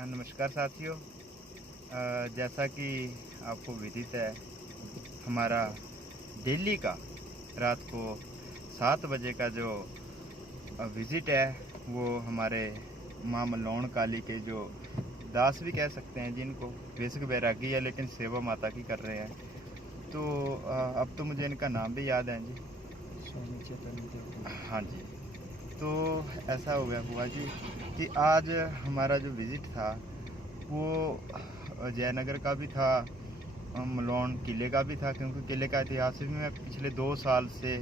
नमस्कार साथियों। जैसा कि आपको विदित है, हमारा दिल्ली का रात को 7 बजे का जो विज़िट है वो हमारे माँ मलौन काली के जो दास भी कह सकते हैं, जिनको बेसिक बैरागी है लेकिन सेवा माता की कर रहे हैं। तो अब तो मुझे इनका नाम भी याद है जी, स्वामी चैतन्य देव। हाँ जी। तो ऐसा हो गया बुआ जी कि आज हमारा जो विज़िट था वो जयनगर का भी था, मलौन किले का भी था, क्योंकि किले का इतिहास भी मैं पिछले 2 साल से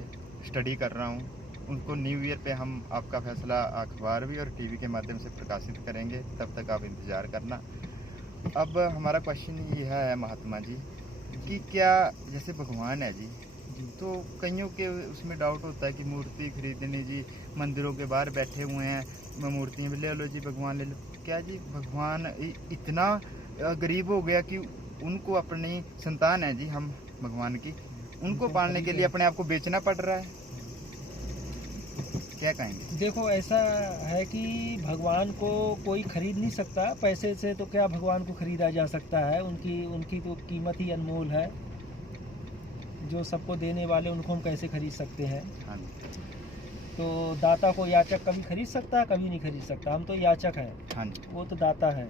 स्टडी कर रहा हूँ। उनको न्यू ईयर पे हम आपका फैसला अखबार भी और टीवी के माध्यम से प्रकाशित करेंगे, तब तक आप इंतज़ार करना। अब हमारा क्वेश्चन ये है महात्मा जी कि क्या जैसे भगवान है जी, तो कईयों के उसमें डाउट होता है कि मूर्ति खरीदनी जी, मंदिरों के बाहर बैठे हुए हैं, मूर्तियाँ भी ले लो जी, भगवान ले लो। क्या जी भगवान इतना गरीब हो गया कि उनको अपनी संतान है जी, हम भगवान की, उनको पालने के लिए अपने आप को बेचना पड़ रहा है? क्या कहेंगे? देखो, ऐसा है कि भगवान को कोई खरीद नहीं सकता। पैसे से तो क्या भगवान को खरीदा जा सकता है? उनकी उनकी तो कीमत ही अनमोल है। जो सबको देने वाले, उनको हम कैसे खरीद सकते हैं? हाँ। तो दाता को याचक कभी खरीद सकता है? कभी नहीं खरीद सकता। हम तो याचक हैं, हाँ जी। वो तो दाता है।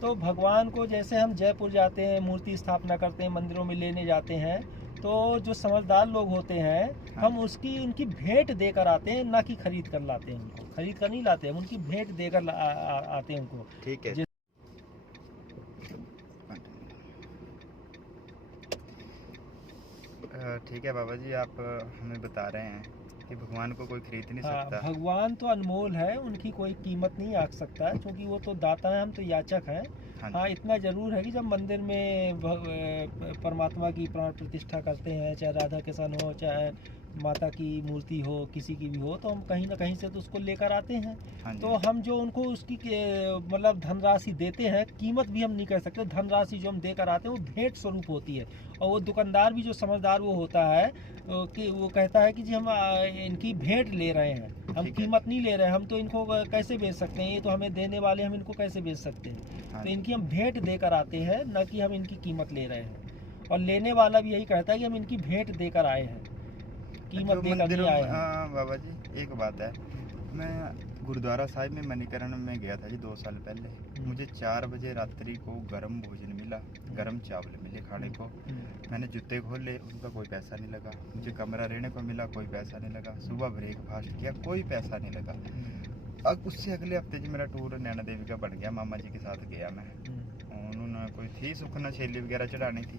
तो भगवान को जैसे हम जयपुर जाते हैं, मूर्ति स्थापना करते हैं, मंदिरों में लेने जाते हैं, तो जो समझदार लोग होते हैं, हम उनकी भेंट देकर आते हैं, ना कि खरीद कर लाते हैं। उनको खरीद कर नहीं लाते, हम उनकी भेंट देकर आते हैं उनको। ठीक है। ठीक है बाबा जी, आप हमें बता रहे हैं कि भगवान को कोई खरीद नहीं सकता। भगवान तो अनमोल है, उनकी कोई कीमत नहीं आंक सकता है, क्योंकि वो तो दाता है, हम तो याचक हैं। हाँ, इतना जरूर है कि जब मंदिर में परमात्मा की प्राण प्रतिष्ठा करते हैं, चाहे राधा कृष्ण हो, चाहे माता की मूर्ति हो, किसी की भी हो, तो हम कहीं ना कहीं से तो उसको लेकर आते हैं। तो हम जो उनको उसकी मतलब धनराशि देते हैं, कीमत भी हम नहीं कह सकते। धनराशि जो हम देकर आते हैं वो भेंट स्वरूप होती है। और वो दुकानदार भी जो समझदार वो होता है कि वो कहता है कि जी हम इनकी भेंट ले रहे हैं, हम कीमत नहीं ले रहे हैं। हम तो इनको कैसे बेच सकते हैं? ये तो हमें देने वाले, हम इनको कैसे बेच सकते हैं? तो इनकी हम भेंट देकर आते हैं, न कि हम इनकी कीमत ले रहे हैं। और लेने वाला भी यही कहता है कि हम इनकी भेंट देकर आए हैं, कीमत देकर नहीं आए हैं। बाबा जी एक बात है, मैं गुरुद्वारा साहिब में मणिकरण में गया था जी 2 साल पहले। मुझे 4 बजे रात्रि को गर्म भोजन मिला, गर्म चावल मिले खाने को। मैंने जूते खोले, उनका कोई पैसा नहीं लगा। मुझे कमरा रहने को मिला, कोई पैसा नहीं लगा। सुबह ब्रेकफास्ट किया, कोई पैसा नहीं लगा। अब उससे अगले हफ्ते जी मेरा टूर नैना देवी का बन गया, मामा जी के साथ गया मैं। उन्होंने कोई थी सुखना छेली वगैरह चढ़ानी थी,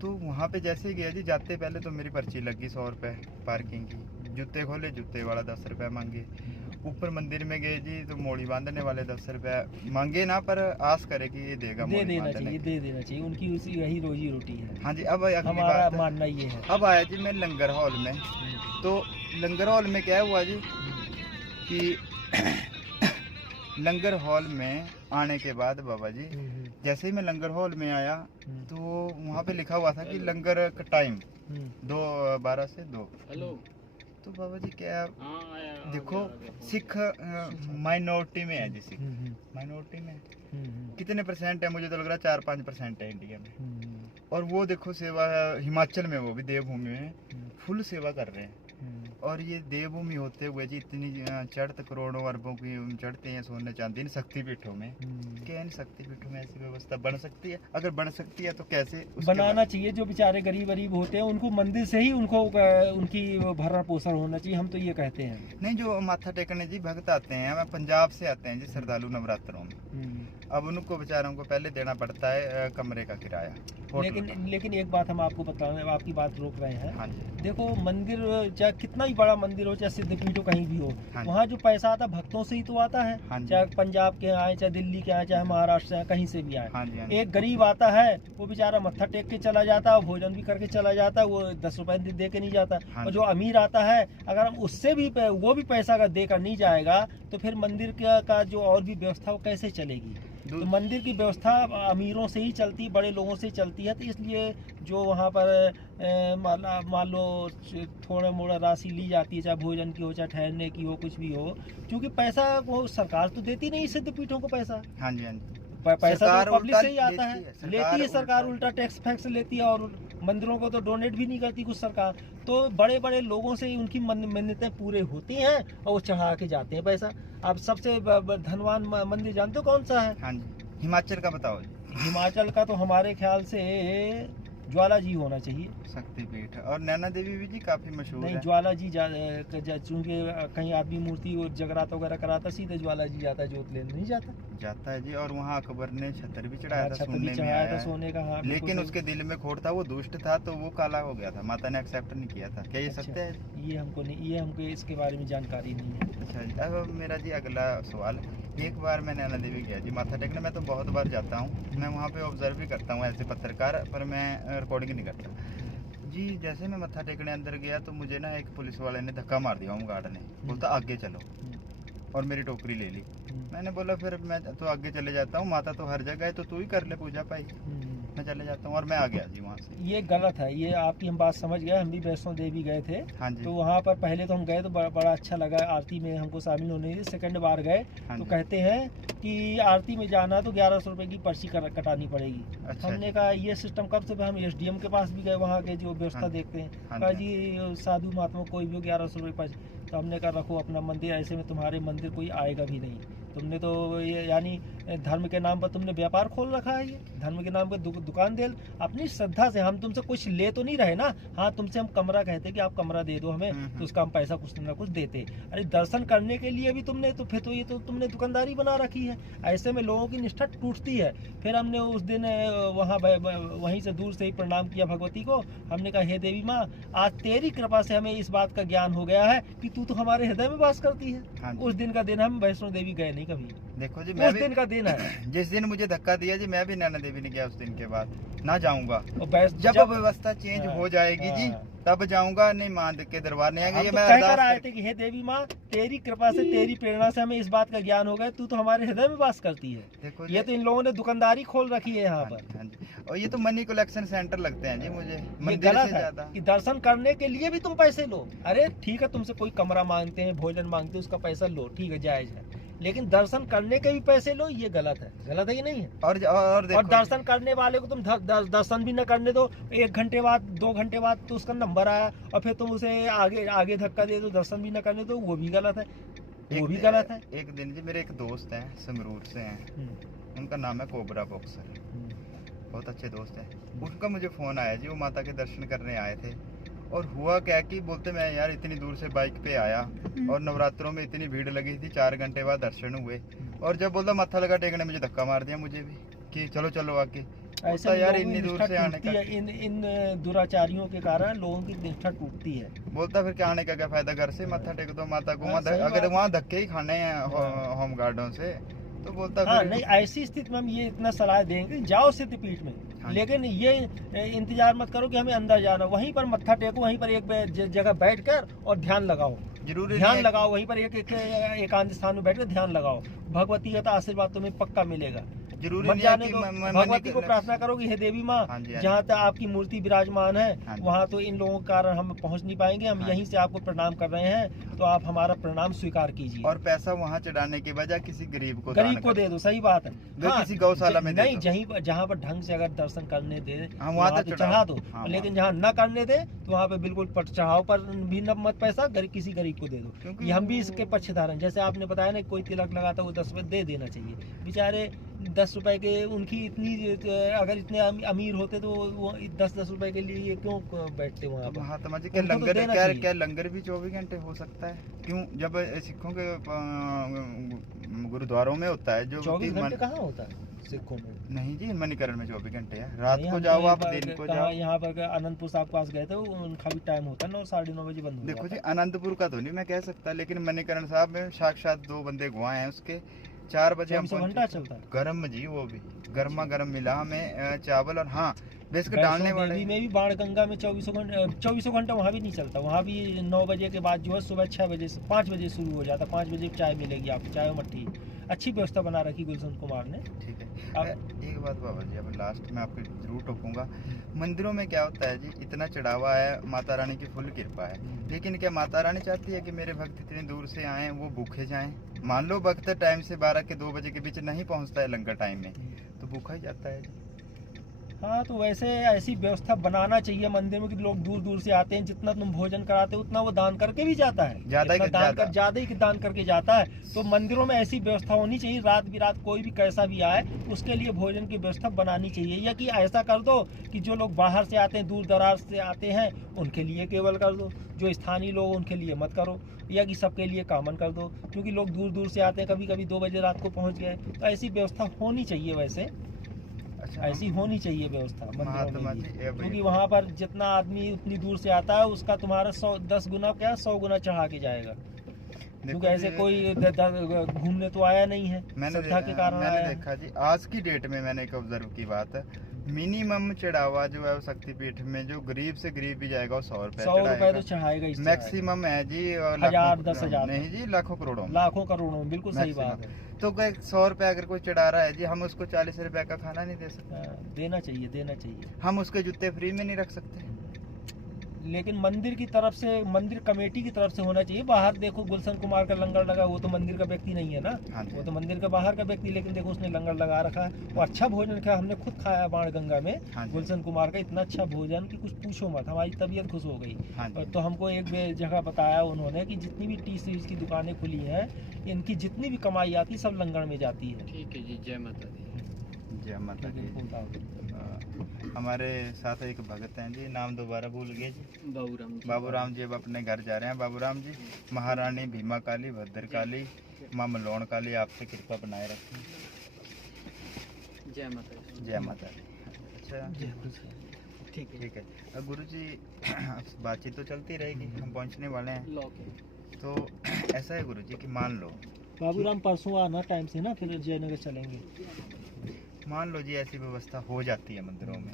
तो वहाँ पे जैसे ही गया जी, जाते पहले तो मेरी पर्ची लगी 100 रुपये पार्किंग की। जूते खोले, जूते वाला 10 रुपये मांगे। ऊपर मंदिर में गए जी, तो मोड़ी बांधने वाले 10 रुपये मांगे ना, पर आस करे कि ये देगा, दे देना चाहिए, दे देना चाहिए। उनकी उसी यही रोजी रोटी है। हाँ जी। अब हमारा मानना ये है। अब आया जी मैं लंगर हॉल में। तो लंगर हॉल में क्या हुआ जी कि लंगर हॉल में आने के बाद बाबा जी, जैसे ही मैं लंगर हॉल में आया तो वहाँ पे लिखा हुआ था कि लंगर का टाइम 12 से 2। हेलो। तो बाबा जी क्या देखो, सिख माइनॉरिटी में है जी। सिख माइनॉरिटी में कितने परसेंट है? मुझे तो लग रहा है 4-5% है इंडिया में। और वो देखो सेवा हिमाचल में, वो भी देवभूमि में फुल सेवा कर रहे हैं। और ये देवभूमि होते हुए जी इतनी चढ़त करोड़ों अरबों की चढ़ते हैं सोने चांदी इन शक्तिपीठों में। क्या इन शक्तिपीठों में ऐसी व्यवस्था बन सकती है? अगर बन सकती है तो कैसे बनाना चाहिए? जो बेचारे गरीब होते हैं, उनको मंदिर से ही उनको उनकी भरण पोषण होना चाहिए, हम तो ये कहते हैं। नहीं, जो माथा टेकने जी भक्त आते हैं, पंजाब से आते हैं जी श्रद्धालु नवरात्रों में, अब उनको बेचारों को पहले देना पड़ता है कमरे का किराया। लेकिन एक बात हम आपको बता रहे हैं, आपकी बात रोक रहे हैं। हाँ जी। देखो, मंदिर चाहे कितना ही बड़ा मंदिर हो, चाहे सिद्धपीठ हो, कहीं भी हो, वहाँ जो पैसा आता है भक्तों से ही तो आता है। चाहे पंजाब के आए, चाहे दिल्ली के आए, चाहे महाराष्ट्र से आए, कहीं से भी आए। एक गरीब आता है, वो बेचारा मत्था टेक के चला जाता है, भोजन भी करके चला जाता है, वो 10 रुपए दे के नहीं जाता। और जो अमीर आता है, अगर हम उससे भी वो भी पैसा अगर देकर नहीं जाएगा, तो फिर मंदिर का जो और भी व्यवस्था वो कैसे चलेगी? तो मंदिर की व्यवस्था अमीरों से ही चलती, बड़े लोगों से ही चलती है। तो इसलिए जो वहाँ पर मान लो थोड़ा मोड़ा राशि ली जाती है, चाहे भोजन की हो, चाहे ठहरने की हो, कुछ भी हो, क्योंकि पैसा वो सरकार तो देती नहीं सिद्धपीठों को पैसा। हाँ जी, हाँ जी। पैसा सरकार तो पब्लिक उल्टा से ही आता है, लेती है सरकार, उल्टा उल्टा टैक्स फैक्स लेती है, और मंदिरों को तो डोनेट भी नहीं करती कुछ सरकार। तो बड़े बड़े लोगों से उनकी मन्नतें पूरे होती हैं और वो चढ़ा के जाते हैं पैसा। अब सबसे धनवान मंदिर जानते हो कौन सा है? हाँ जी, हिमाचल का बताओ। हिमाचल का तो हमारे ख्याल से ज्वाला जी होना चाहिए, शक्तिपीठ। और नैना देवी भी जी काफी मशहूर नहीं है। ज्वाला जी चूंकि कहीं आदमी मूर्ति और जगराता वगैरह कराता, सीधे ज्वाला जी जाता है, जोत लेने नहीं जाता है जी। और वहाँ अकबर ने छतर भी चढ़ाया था, छत्र सुनने भी में चढ़ाया आया था है। सोने का। हाँ, लेकिन बिल्कुल उसके दिल में खोट था, वो दुष्ट था, तो वो काला हो गया था, माता ने एक्सेप्ट नहीं किया था। क्या ये अच्छा, सत्य है? ये हमको इसके बारे में जानकारी नहीं है। अच्छा जी। अब मेरा जी अगला सवाल, एक बार मैं नैना देवी गया जी माथा टेकने। मैं तो बहुत बार जाता हूँ, मैं वहाँ पे ऑब्जर्व भी करता हूँ एज ए पत्रकार, पर मैं रिकॉर्डिंग नहीं करता जी। जैसे मैं मत्था टेकने अंदर गया तो मुझे ना एक पुलिस वाले ने धक्का मार दिया, होमगार्ड ने, बोलता आगे चलो, और मेरी टोकरी ले ली। मैंने बोला फिर मैं तो आगे चले जाता हूँ, माता तो हर जगह है, तो तू ही कर ले पूजा पाई, मैं चले जाता हूँ। और मैं आ गया जी वहाँ से। ये गलत है, ये आपकी हम बात समझ गए। हम भी वैष्णो देवी गए थे, हाँ जी। तो वहाँ पर पहले तो हम गए तो बड़ा अच्छा लगा, आरती में हमको शामिल होने की। सेकंड बार गए हाँ तो जी। कहते हैं कि आरती में जाना तो 1100 रुपये की पर्ची कटानी पड़ेगी। अच्छा हमने जी। कहा ये सिस्टम कब से? हम एसडीएम के पास भी गए, वहाँ के जो व्यवस्था हाँ। देखते हैं, हाँ कहा जी। जी साधु महात्मा कोई भी 1100 रुपये पर्ची। तो हमने कहा रखो अपना मंदिर, ऐसे में तुम्हारे मंदिर कोई आएगा भी नहीं। तुमने तो ये यानी धर्म के नाम पर तुमने व्यापार खोल रखा है, ये धर्म के नाम पर दुकान दे। अपनी श्रद्धा से हम तुमसे कुछ ले तो नहीं रहे ना। हाँ, तुमसे हम कमरा कहते कि आप कमरा दे दो हमें, तो उसका हम पैसा कुछ ना कुछ देते। अरे दर्शन करने के लिए भी तुमने तो फिर तो ये तो तुमने दुकानदारी बना रखी है। ऐसे में लोगों की निष्ठा टूटती है। फिर हमने उस दिन वहाँ वहीं से दूर से ही प्रणाम किया भगवती को। हमने कहा हे देवी माँ, आज तेरी कृपा से हमें इस बात का ज्ञान हो गया है कि तू तो हमारे हृदय में वास करती है। हाँ जी। उस दिन का दिन हम वैष्णो देवी गए नहीं कभी। देखो जी, मैं उस भी दिन का दिन है। जिस दिन मुझे धक्का दिया जी, मैं भी नैना देवी नहीं गया उस दिन के बाद, ना जाऊंगा। और जब व्यवस्था चेंज हाँ, हो जाएगी जी, हाँ। तब जाऊंगा, नहीं मां के दरबार नहीं आएंगे। हम ये तो मैं कहकर अरदास आए थे कि हे देवी माँ, तेरी कृपा से, तेरी प्रेरणा से हमें इस बात का ज्ञान हो गया, तू तो हमारे हृदय में वास करती है। देखो ये तो इन लोगों ने दुकानदारी खोल रखी है यहाँ पर। हाँ जी। और ये तो मनी कलेक्शन सेंटर लगते हैं जी मुझे, ये मंदिर गलत से है ज्यादा। कि दर्शन करने के लिए भी तुम पैसे लो। अरे ठीक है, तुमसे कोई कमरा मांगते हैं, भोजन मांगते हैं, उसका पैसा लो, ठीक है, जायज है। लेकिन दर्शन करने के भी पैसे लो, ये गलत है। गलत है कि नहीं है? और देखो, और दर्शन करने वाले को तुम दर्शन भी न करने दो, 1 घंटे बाद 2 घंटे बाद तो उसका नंबर आया और फिर तुम उसे आगे धक्का दे दो, दर्शन भी न करने दो, वो भी गलत है। वो भी गलत है। एक दिन जी मेरे एक दोस्त हैं, संगरूर से हैं, उनका नाम है कोबरा बॉक्सर, बहुत अच्छे दोस्त हैं। उनका मुझे फोन आया जी, वो माता के दर्शन करने आए थे। और हुआ क्या कि बोलते मैं यार इतनी दूर से बाइक पे आया और नवरात्रों में इतनी भीड़ लगी थी, 4 घंटे बाद दर्शन हुए। और जब बोलता मत्था लगा टेकने, मुझे धक्का मार दिया मुझे भी कि चलो चलो आके। ऐसा यार इतनी दूर से आने का, इन दुराचारियों के कारण लोगों की निष्ठा टूटती है। बोलता फिर क्या आने का क्या फायदा, घर से मत्था टेक दो माता को। हाँ, सही अगर बात। वहाँ धक्के ही खाने हैं होम गार्डों से, तो बोलता हाँ, फिर नहीं, ऐसी स्थिति में हम ये इतना सलाह देंगे, जाओ सिद्धपीठ में, हाँ। लेकिन ये इंतजार मत करो कि हमें अंदर जाना। वहीं पर मत्था टेको, वहीं पर एक जगह बैठकर और ध्यान लगाओ। जरूरी ध्यान नहीं है लगाओ, वहीं पर एक एकांत स्थान में बैठकर ध्यान लगाओ। भगवती का तो आशीर्वाद तुम्हें पक्का मिलेगा। जरूरी मत नहीं है जाने कि दो, मनी भगवती को प्रार्थना करो कि हे देवी माँ, हाँ जी, हाँ जहाँ तक आपकी मूर्ति विराजमान है, हाँ जी। वहाँ तो इन लोगों के कारण हम पहुँच नहीं पाएंगे। हम हाँ यहीं से आपको प्रणाम कर रहे हैं, तो आप हमारा प्रणाम स्वीकार कीजिए। और पैसा वहाँ चढ़ाने के बजाय किसी गरीब को गरीब दान को कर। दे दो, सही बात है। हाँ, किसी गौशाला में दे नहीं, दो। जहाँ पर ढंग से अगर दर्शन करने दे, हाँ, वहाँ वहाँ तो तो चढ़ा दो। हाँ, लेकिन जहाँ न करने दे, तो वहाँ पे बिल्कुल चढ़ाओ पर भी न मत पैसा किसी गरीब को दे दो। क्योंकि ये हम भी इसके पक्षधारन, जैसे आपने बताया ना, कोई तिलक लगाता वो 10 रुपये दे देना चाहिए। बेचारे 10 रुपए के, उनकी इतनी, अगर इतने अमीर होते तो वो 10-10 रुपए के लिए क्यों बैठते वहाँ पर? महात्मा जी क्या उनको तो लंगर, देना क्या चाहिए। क्या लंगर भी 24 घंटे हो सकता है? क्यों, जब सिखों के गुरुद्वारों में होता है जो 24 घंटे कहाँ होता है सिखों में? नहीं जी, मणिकरण में 24 घंटे है। रात नहीं, को हम जाओ तो आप, एक दिन को बार जाओ। यहाँ पर अनंतपुर साहब के पास गए थे, उनका भी टाइम होता है 9, 9:30 बजे बंद हो देखो जाता जी, है। अनंतपुर का तो नहीं मैं कह सकता, लेकिन मणिकरण साहब में साक्षात 2 बंदे गुआ हैं उसके। 4 बजे हम 24 घंटा चलता है। गर्म जी, वो भी गर्मा गर्म मिला हमें चावल। और हाँ, बेसिक डालने वैष्णो वाले देवी में भी बाण गंगा में 24 घंटा वहाँ भी नहीं चलता। वहाँ भी 9 बजे के बाद जो है, सुबह 6 बजे से 5 बजे शुरू हो जाता। 5 बजे चाय मिलेगी आपको, चाय और मट्ठी। अच्छी व्यवस्था बना रखी गुलशन कुमार ने। ठीक है। अब एक बात बाबा जी, अब लास्ट में आपको जरूर टोकूंगा। मंदिरों में क्या होता है जी, इतना चढ़ावा है, माता रानी की फुल कृपा है, लेकिन क्या माता रानी चाहती है कि मेरे भक्त इतनी दूर से आए, वो भूखे जाएं? मान लो भक्त टाइम से 12 के 2 बजे के बीच नहीं पहुंचता है लंगर टाइम में, तो भूखा ही जाता है जी। हाँ, तो वैसे ऐसी व्यवस्था बनाना चाहिए मंदिर में कि लोग दूर दूर से आते हैं, जितना तुम भोजन कराते हो उतना वो दान करके भी जाता है, ज्यादा ही दान करके जाता है। तो मंदिरों में ऐसी व्यवस्था होनी चाहिए, रात बिरात कोई भी कैसा भी आए उसके लिए भोजन की व्यवस्था बनानी चाहिए, या कि ऐसा कर दो कि जो लोग बाहर से आते हैं, दूर दराज से आते हैं, उनके लिए केवल कर दो, जो स्थानीय लोग उनके लिए मत करो, या कि सबके लिए कॉमन कर दो, क्योंकि लोग दूर दूर से आते हैं, कभी कभी 2 बजे रात को पहुंच गए। तो ऐसी व्यवस्था होनी चाहिए, वैसे अच्छा, ऐसी होनी चाहिए व्यवस्था मंदिरों में भी, क्योंकि वहाँ पर जितना आदमी उतनी दूर से आता है उसका तुम्हारा 10 गुना क्या 100 गुना चढ़ा के जाएगा, क्योंकि ऐसे कोई घूमने तो आया नहीं है, श्रद्धा के कारण आया है। देखा जी, आज की डेट में मैंने एक ऑब्जर्व की बात है, मिनिमम चढ़ावा जो है वो शक्तिपीठ में जो गरीब से गरीब भी जाएगा वो 100 रुपए तो चढ़ाएगा। मैक्सिमम है जी, 1000 10,000 नहीं जी, लाखों करोड़ों बिल्कुल सही बात है। तो 100 रुपए अगर कोई चढ़ा रहा है जी, हम उसको 40 रुपए का खाना नहीं दे सकते। देना चाहिए। हम उसके जूते फ्री में नहीं रख सकते। लेकिन मंदिर की तरफ से, मंदिर कमेटी की तरफ से होना चाहिए। बाहर देखो गुलशन कुमार का लंगर लगा, वो तो मंदिर का व्यक्ति नहीं है ना, वो तो मंदिर का बाहर का व्यक्ति, लेकिन देखो उसने लंगर लगा रखा है, वो अच्छा भोजन खाया, हमने खुद खाया बाण गंगा में गुलशन कुमार का, इतना अच्छा भोजन कि कुछ पूछो मत, हमारी तबीयत खुश हो गई। तो हमको एक जगह बताया उन्होंने कि जितनी भी टी सीरीज की दुकानें खुली हैं, इनकी जितनी भी कमाई आती सब लंगर में जाती है। ठीक है जी, जय माता दी। जय माता दी। हमारे साथ एक भगत हैं जी, नाम दोबारा भूल गए जी। बाबूराम जी अब अपने घर जा रहे हैं। बाबूराम जी, महारानी भीमा काली, भद्र काली, माँ मलोन काली आपसे कृपा बनाए रखें। जय माता दी। जय माता दी। अच्छा, ठीक है गुरु जी, बातचीत तो चलती रहेगी, हम पहुंचने वाले हैं। तो ऐसा है गुरु जी कि मान लो बाबूराम परसों आना टाइम से ना, फिर जयनगर चलेंगे। मान लो जी ऐसी व्यवस्था हो जाती है मंदिरों में,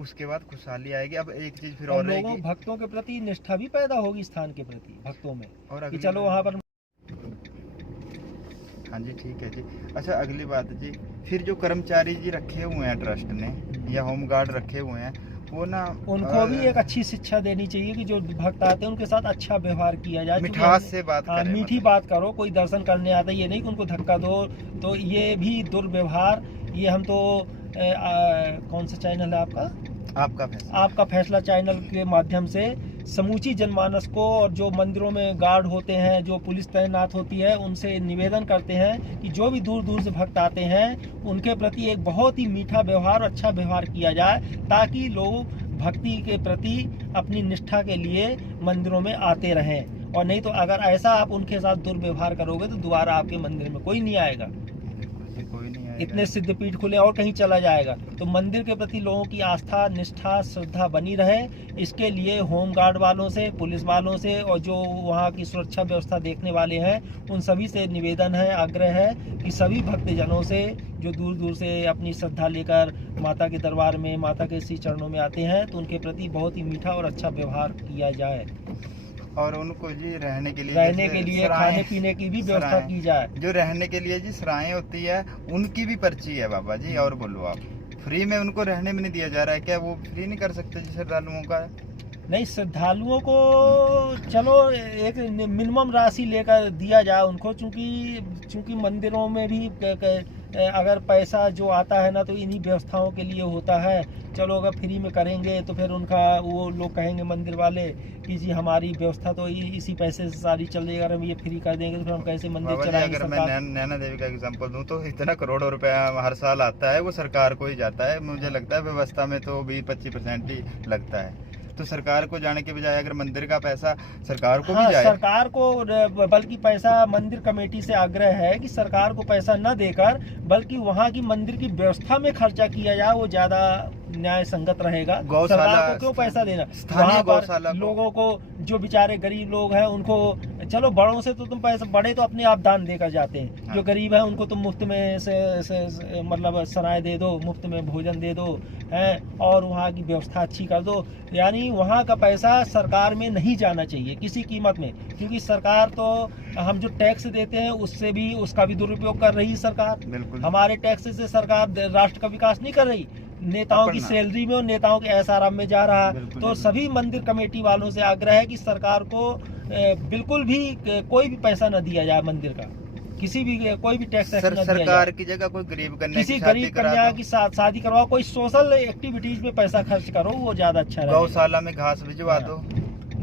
उसके बाद खुशहाली आएगी। अब एक चीज फिर और लोगों भक्तों के प्रति निष्ठा भी पैदा होगी, स्थान के प्रति भक्तों में, और कि चलो वहाँ पर। हाँ जी, ठीक है जी। अच्छा, अगली बात जी, फिर जो कर्मचारी जी रखे हुए हैं ट्रस्ट ने या होम गार्ड रखे हुए हैं, वो ना उनको भी एक अच्छी शिक्षा देनी चाहिए कि जो भक्त आते हैं उनके साथ अच्छा व्यवहार किया जाए, मिठास से बात करें, मीठी बात करो। कोई दर्शन करने आता है, ये नहीं कि उनको धक्का दो, तो ये भी दुर्व्यवहार। ये हम तो कौन सा चैनल है आपका फैसला चैनल के माध्यम से समूची जनमानस को, और जो मंदिरों में गार्ड होते हैं, जो पुलिस तैनात होती है, उनसे निवेदन करते हैं कि जो भी दूर दूर से भक्त आते हैं उनके प्रति एक बहुत ही मीठा व्यवहार, अच्छा व्यवहार किया जाए, ताकि लोग भक्ति के प्रति अपनी निष्ठा के लिए मंदिरों में आते रहें। और नहीं तो अगर ऐसा आप उनके साथ दुर्व्यवहार करोगे तो दोबारा आपके मंदिर में कोई नहीं आएगा, इतने सिद्धपीठ खुले और कहीं चला जाएगा। तो मंदिर के प्रति लोगों की आस्था, निष्ठा, श्रद्धा बनी रहे, इसके लिए होम गार्ड वालों से, पुलिस वालों से, और जो वहाँ की सुरक्षा व्यवस्था देखने वाले हैं, उन सभी से निवेदन है, आग्रह है कि सभी भक्तजनों से जो दूर दूर से अपनी श्रद्धा लेकर माता के दरबार में, माता के श्री चरणों में आते हैं, तो उनके प्रति बहुत ही मीठा और अच्छा व्यवहार किया जाए, और उनको जी रहने के लिए खाने पीने की भी व्यवस्था की जाए। जो रहने के लिए जी सराएं होती है, उनकी भी पर्ची है बाबा जी। और बोलो आप, फ्री में उनको रहने में नहीं दिया जा रहा है क्या? वो फ्री नहीं कर सकते जी श्रद्धालुओं का? नहीं, श्रद्धालुओं को चलो एक मिनिमम राशि लेकर दिया जाए उनको, चूंकि मंदिरों में भी अगर पैसा जो आता है ना, तो इन्हीं व्यवस्थाओं के लिए होता है। चलो अगर फ्री में करेंगे तो फिर उनका, वो लोग कहेंगे मंदिर वाले कि जी हमारी व्यवस्था तो इसी पैसे से सारी चल रही है, अगर हम ये फ्री कर देंगे तो फिर हम कैसे मंदिर चलाएंगे। अगर मैं नैना देवी का एग्जांपल दूं तो इतना करोड़ों रुपया हर साल आता है, वो सरकार को ही जाता है। मुझे लगता है व्यवस्था में तो 20-25% ही लगता है। तो सरकार को जाने के बजाय अगर मंदिर का पैसा सरकार को भी जाए, सरकार को, बल्कि पैसा मंदिर कमेटी से आग्रह है कि सरकार को पैसा न देकर, बल्कि वहाँ की मंदिर की व्यवस्था में खर्चा किया जाए, वो ज्यादा न्याय संगत रहेगा। गौशाला, सरकार को क्यों पैसा देना? स्थानीय वहाँ गौशाला पर को- लोगों को, जो बेचारे गरीब लोग हैं उनको, चलो बड़ों से तो तुम पैसा, बड़े तो अपने आप दान देकर जाते हैं, हाँ। जो गरीब है उनको तुम मुफ्त में से मतलब सराय दे दो, मुफ्त में भोजन दे दो हैं, और वहाँ की व्यवस्था अच्छी कर दो। यानी वहाँ का पैसा सरकार में नहीं जाना चाहिए किसी कीमत में, क्योंकि सरकार तो हम जो टैक्स देते हैं उससे भी, उसका भी दुरुपयोग कर रही है सरकार। बिल्कुल हमारे टैक्स से सरकार राष्ट्र का विकास नहीं कर रही, नेताओं की अपना। सैलरी में और नेताओं के एसआरएम में जा रहा है। बिल्कुल, तो बिल्कुल। सभी मंदिर कमेटी वालों से आग्रह है कि सरकार को बिल्कुल भी कोई भी पैसा न दिया जाए मंदिर का, किसी भी कोई भी टैक्स न दिया सरकार जाए। की जगह कोई गरीब कन्या किसी की शादी गरीब करा कन्या दो। की शादी करवाओ, कोई सोशल एक्टिविटीज में पैसा खर्च करो, वो ज्यादा अच्छा रहेगा। गौशाला में घास भिजवा हाँ। दो।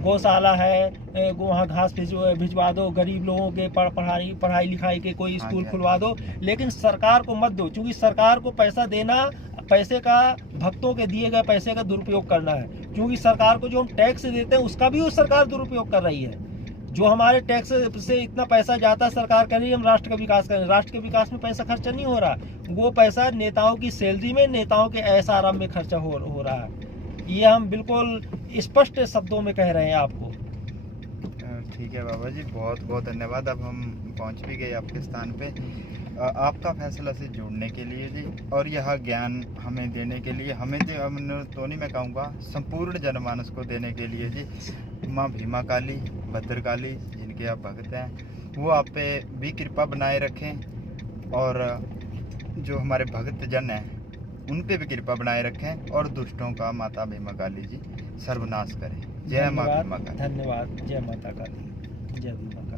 गौशाला है, वहाँ घास भिजवा दो, गरीब लोगों के पढ़ाई लिखाई के कोई हाँ स्कूल जी, खुलवा दो, लेकिन सरकार को मत दो, क्योंकि सरकार को पैसा देना, पैसे का, भक्तों के दिए गए पैसे का दुरुपयोग करना है। क्योंकि सरकार को जो हम टैक्स देते हैं उसका भी वो सरकार दुरुपयोग कर रही है। जो हमारे टैक्स से इतना पैसा जाता है, सरकार कह रही है हम राष्ट्र का विकास करें, राष्ट्र के विकास में पैसा खर्चा नहीं हो रहा, वो पैसा नेताओं की सैलरी में, नेताओं के एसआरएम में खर्चा हो रहा है। ये हम बिल्कुल स्पष्ट शब्दों में कह रहे हैं आपको। ठीक है बाबा जी, बहुत बहुत धन्यवाद। अब हम पहुंच भी गए आपके स्थान पे। आपका फैसला से जुड़ने के लिए जी, और यह ज्ञान हमें देने के लिए, हमें तो नहीं, मैं कहूँगा संपूर्ण जनमानस को देने के लिए जी, माँ भीमा काली, भद्रकाली जिनके आप भक्त हैं, वो आप पे भी कृपा बनाए रखें, और जो हमारे भक्त जन हैं उन पे भी कृपा बनाए रखें, और दुष्टों का माता भीमा काली जी सर्वनाश करें। जय माँ भीमा काली। धन्यवाद। जय माता काली, जय भीमा काली।